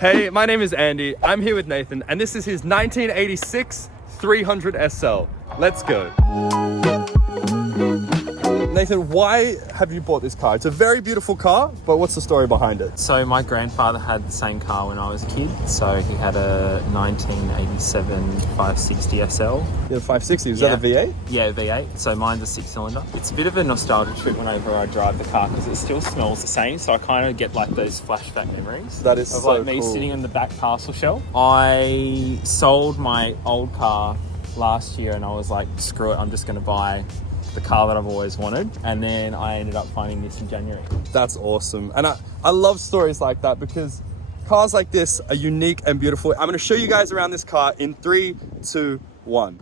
Hey, my name is Andy. I'm here with Nathan, and this is his 1986 300 SL. Let's go. Nathan, why have you bought this car? It's a very beautiful car, but what's the story behind it? So my grandfather had the same car when I was a kid. So he had a 1987 560 SL. Yeah, 560. Is that a V8? Yeah, V8. So mine's a 6-cylinder. It's a bit of a nostalgia trip whenever I drive the car because it still smells the same. So I kind of get like those flashback memories. That is of so like me cool. sitting on the back parcel shelf. I sold my old car last year and I was like, screw it, I'm just going to buy the car that I've always wanted, and then I ended up finding this in January. That's awesome. And I love stories like that because cars like this are unique and beautiful. I'm going to show you guys around this car in 3, 2, 1.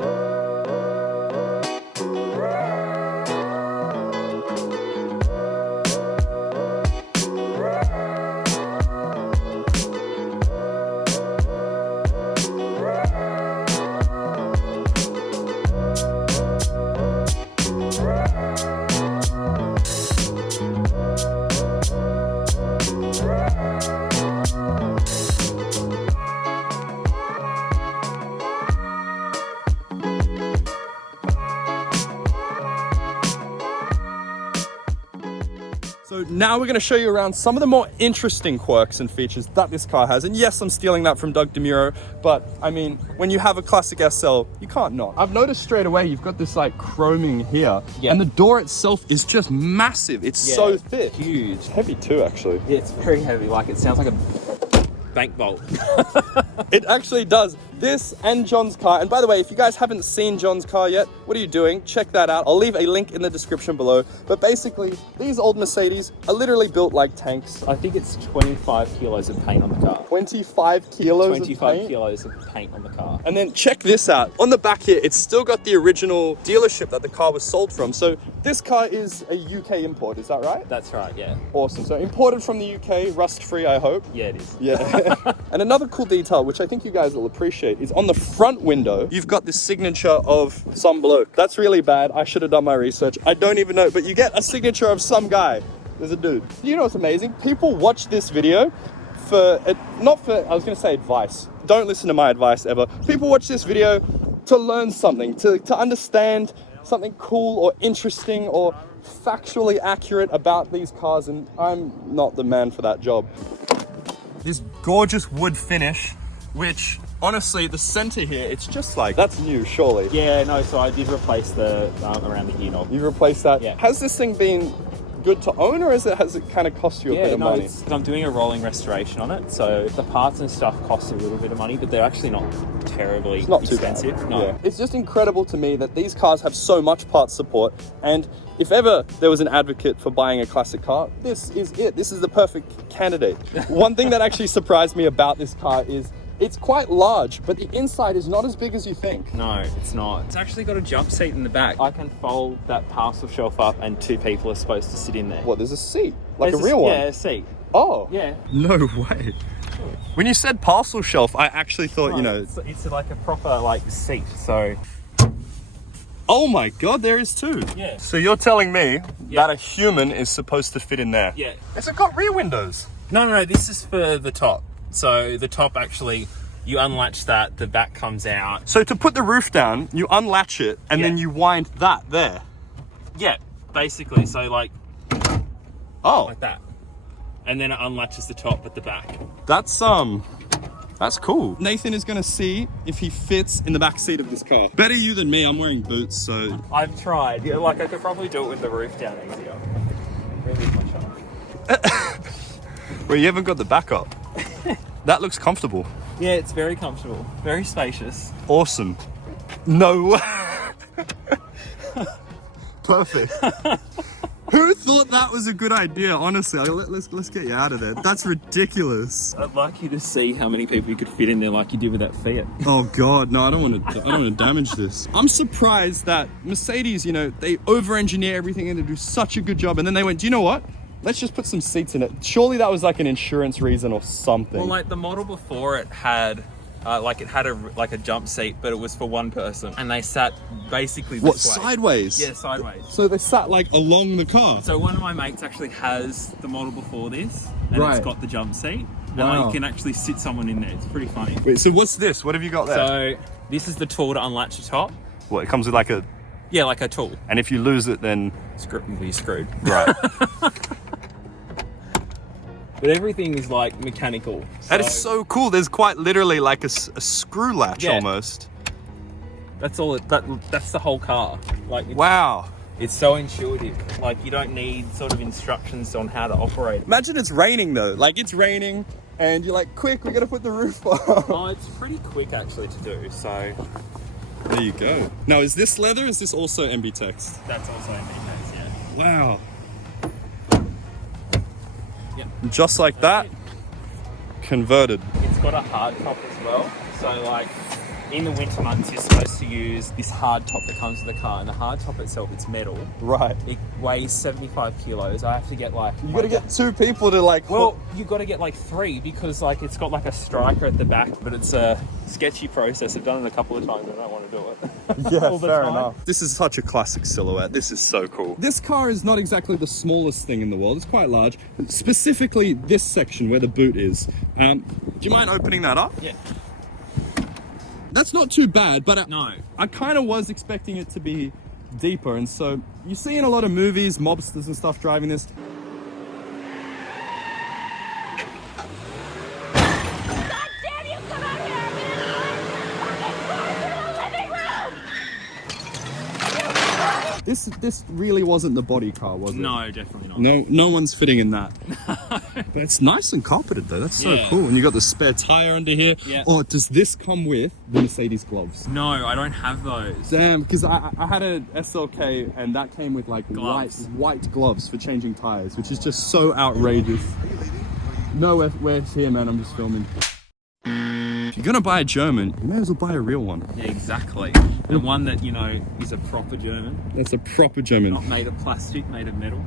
So now we're going to show you around some of the more interesting quirks and features that this car has. And yes, I'm stealing that from Doug DeMuro, but I mean, when you have a classic SL, you can't not. I've noticed straight away you've got this like chroming here, and the door itself is just massive. It's so thick. Huge. It's heavy too, actually. Yeah, it's very heavy. Like, it sounds like a bank vault. It actually does. This and John's car, and by the way, if you guys haven't seen John's car yet, what are you doing? Check that out. I'll leave a link in the description below. But basically, these old Mercedes are literally built like tanks. I think it's 25 kilos of paint on the car. 25 kilos 25 of paint? kilos of paint on the car. And then check this out. On the back here, it's still got the original dealership that the car was sold from. So this car is a UK import, is that right? That's right, yeah. Awesome. So imported from the UK, rust-free, I hope. Yeah, it is. Yeah. And another cool detail, which I think you guys will appreciate, is on the front window, you've got this signature of some bloke. That's really bad. I should have done my research. I don't even know, but you get a signature of some guy. There's a dude. You know what's amazing? People watch this video not for, I was going to say advice. Don't listen to my advice ever. People watch this video to learn something, to understand something cool or interesting or factually accurate about these cars, and I'm not the man for that job. This gorgeous wood finish, which honestly, the center here, it's just like, that's new, surely. Yeah, no, so I did replace the, around the gear knob. You replaced that? Yeah. Has this thing been good to own, or has it kind of cost you a bit of money? I'm doing a rolling restoration on it, so the parts and stuff cost a little bit of money, but they're actually not terribly expensive. Too bad. No. Yeah. It's just incredible to me that these cars have so much parts support, and if ever there was an advocate for buying a classic car, this is it. This is the perfect candidate. One thing that actually surprised me about this car is it's quite large, but the inside is not as big as you think. No, it's not. It's actually got a jump seat in the back. I can fold that parcel shelf up and 2 people are supposed to sit in there. What, there's a seat? Like There's a real one? Yeah, a seat. Oh. Yeah. No way. When you said parcel shelf, I actually thought, you know... It's like a proper, like, seat, so... Oh my God, there is 2. Yeah. So you're telling me that a human is supposed to fit in there? Yeah. Has it got rear windows? No, this is for the top. So the top actually, you unlatch that, the back comes out. So to put the roof down, you unlatch it and then you wind that there. Yeah, basically. So like that. And then it unlatches the top at the back. That's cool. Nathan is gonna see if he fits in the back seat of this car. Better you than me, I'm wearing boots, so. I've tried. Yeah, like I could probably do it with the roof down easier. Really much up. Well, you haven't got the back up. That looks comfortable. Yeah, it's very comfortable. Very spacious. Awesome. No way. Perfect. Who thought that was a good idea? Honestly, let's get you out of there. That's ridiculous. I'd like you to see how many people you could fit in there, like you did with that Fiat. Oh God, no! I don't want to damage this. I'm surprised that Mercedes, you know, they over-engineer everything and they do such a good job, and then they went, do you know what? Let's just put some seats in it. Surely that was like an insurance reason or something. Well, like the model before it had a jump seat, but it was for one person, and they sat basically this way. Sideways? Yeah, sideways. So they sat like along the car. So one of my mates actually has the model before this, and it's got the jump seat. And like, Wow. you can actually sit someone in there. It's pretty funny. Wait, so what's this? What have you got there? So this is the tool to unlatch the top. What, it comes with like a... Yeah, like a tool. And if you lose it, then... You're screwed. Right. But everything is like mechanical. That is so cool. There's quite literally like a screw latch almost. That's all. That's the whole car. Like, Wow. it's so intuitive. Like, you don't need sort of instructions on how to operate it. Imagine it's raining though. Like it's raining and you're like, quick, we gotta put the roof on. Oh, it's pretty quick actually to do. So There you go. Now, is this leather? Is this also MB-Tex? that's also in details, yeah. Wow. Yep. Just like that, converted. It's got a hard top as well. So like, in the winter months, you're supposed to use this hard top that comes with the car, and the hard top itself, it's metal. Right. It weighs 75 kilos. I have to get like... You gotta get two people to like... Well, you got to get like three because like it's got like a striker at the back, but it's a sketchy process. I've done it a couple of times. I don't want to do it. Yeah, all the fair time. enough. This is such a classic silhouette. This is so cool. This car is not exactly the smallest thing in the world. It's quite large. Specifically this section where the boot is. Do you mind opening that up? Yeah. That's not too bad, but No. I kind of was expecting it to be deeper. And so you see in a lot of movies, mobsters and stuff driving this. This really wasn't the body car, was it? No, definitely not. No one's fitting in that. But it's nice and carpeted though. That's so Yeah. cool. And you got the spare tire under here. Yeah. Oh, does this come with the Mercedes gloves? No, I don't have those. Damn, because I had an SLK and that came with like Gloves. white gloves for changing tires, which is just so outrageous. No, we're here, man. I'm just filming. If you're gonna buy a German, you may as well buy a real one. Yeah, exactly. And one that, you know, is a proper German. That's a proper German. Not made of plastic, made of metal.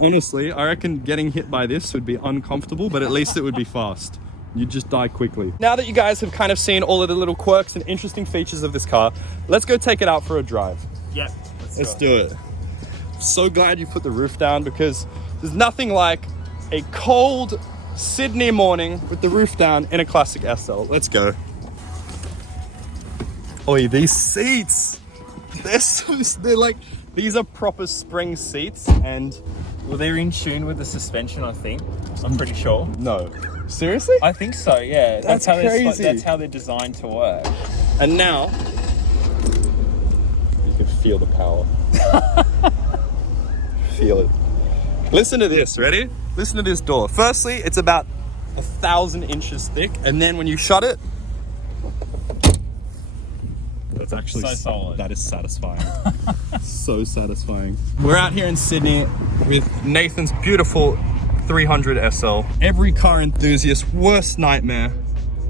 Honestly, I reckon getting hit by this would be uncomfortable, but at least it would be fast. You'd just die quickly. Now that you guys have kind of seen all of the little quirks and interesting features of this car, let's go take it out for a drive. Yep. Let's do it. So glad you put the roof down because there's nothing like a cold Sydney morning with the roof down in a classic SL. Let's go. Oi, these seats. They're like, these are proper spring seats and... Well, they're in tune with the suspension, I think. I'm pretty sure. No. Seriously? I think so, yeah. That's how crazy. That's how they're designed to work. And now, you can feel the power. Feel it. Listen to this, ready? Listen to this door. Firstly, it's about 1,000 inches thick, and then when you shut it, that's actually So solid. That is satisfying. So satisfying. We're out here in Sydney with Nathan's beautiful 300 SL. Every car enthusiast's worst nightmare,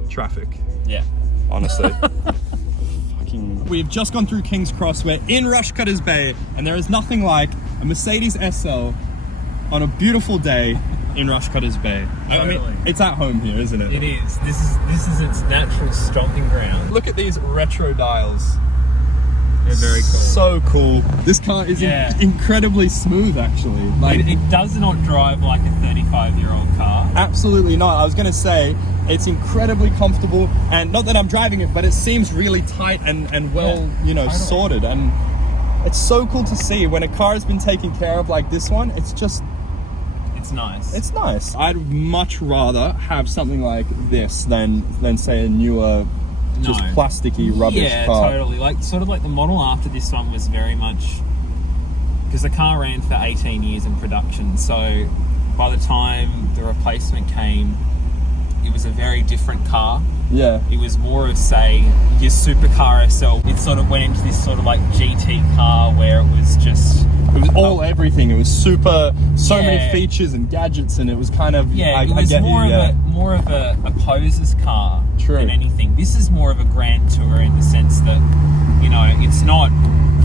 traffic. Yeah. Honestly. We've just gone through King's Cross. We're in Rushcutters Bay, and there is nothing like a Mercedes SL on a beautiful day in Rushcutters Bay. I mean, Totally. it's at home here, isn't it? It is. This is its natural stomping ground. Look at these retro dials. They're very cool. So cool. This car is Yeah. incredibly smooth, actually. Like, It does not drive like a 35-year-old car. absolutely not. I was gonna say it's incredibly comfortable, and not that I'm driving it, but it seems really tight and well, Yeah, you know, totally. sorted. And it's so cool to see when a car has been taken care of like this one. It's just, It's nice. it's nice. I'd much rather have something like this than say a newer, just No. plasticky rubbish yeah, car. totally. Like, sort of like the model after this one was very much... Because the car ran for 18 years in production, so by the time the replacement came, it was a very different car. Yeah. It was more of, say, your supercar SL. It sort of went into this sort of like GT car where it was just... It was all everything. It was super, so Yeah. many features and gadgets, and it was kind of, Yeah, I it was get more you, of yeah. more of a poser's car True. than anything. This is more of a grand tour in the sense that, you know, it's not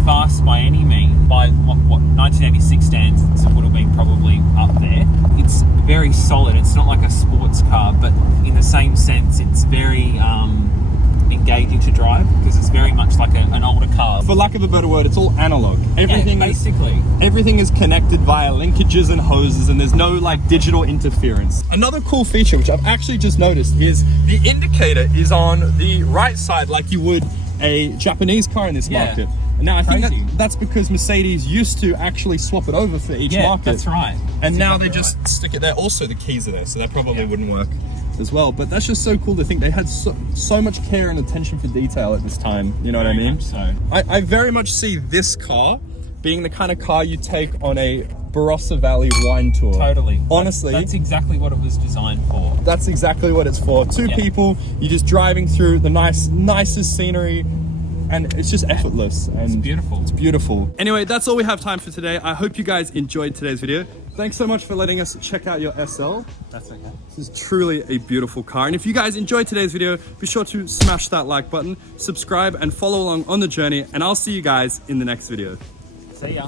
fast by any means. By what 1986 standards, it would have been probably up there. It's very solid. It's not like a sports car, but in the same sense, it's very engaging to drive because it's very much like an older car. For lack of a better word, it's all analog. Everything basically. Everything is connected via linkages and hoses, and there's no like digital interference. Another cool feature, which I've actually just noticed, is the indicator is on the right side like you would a Japanese car in this market. Now, I think that's because Mercedes used to actually swap it over for each market. That's right. And now they just stick it there. Also, the keys are there, so that probably wouldn't work as well. But that's just so cool to think they had so much care and attention for detail at this time. You know what I mean? So I very much see this car being the kind of car you take on a Barossa Valley wine tour. Totally. Honestly. That's exactly what it was designed for. That's exactly what it's for. Two people, you're just driving through the nicest scenery, and it's just effortless. And it's beautiful. It's beautiful. Anyway, that's all we have time for today. I hope you guys enjoyed today's video. Thanks so much for letting us check out your SL. That's okay. This is truly a beautiful car. And if you guys enjoyed today's video, be sure to smash that like button, subscribe, and follow along on the journey. And I'll see you guys in the next video. See ya.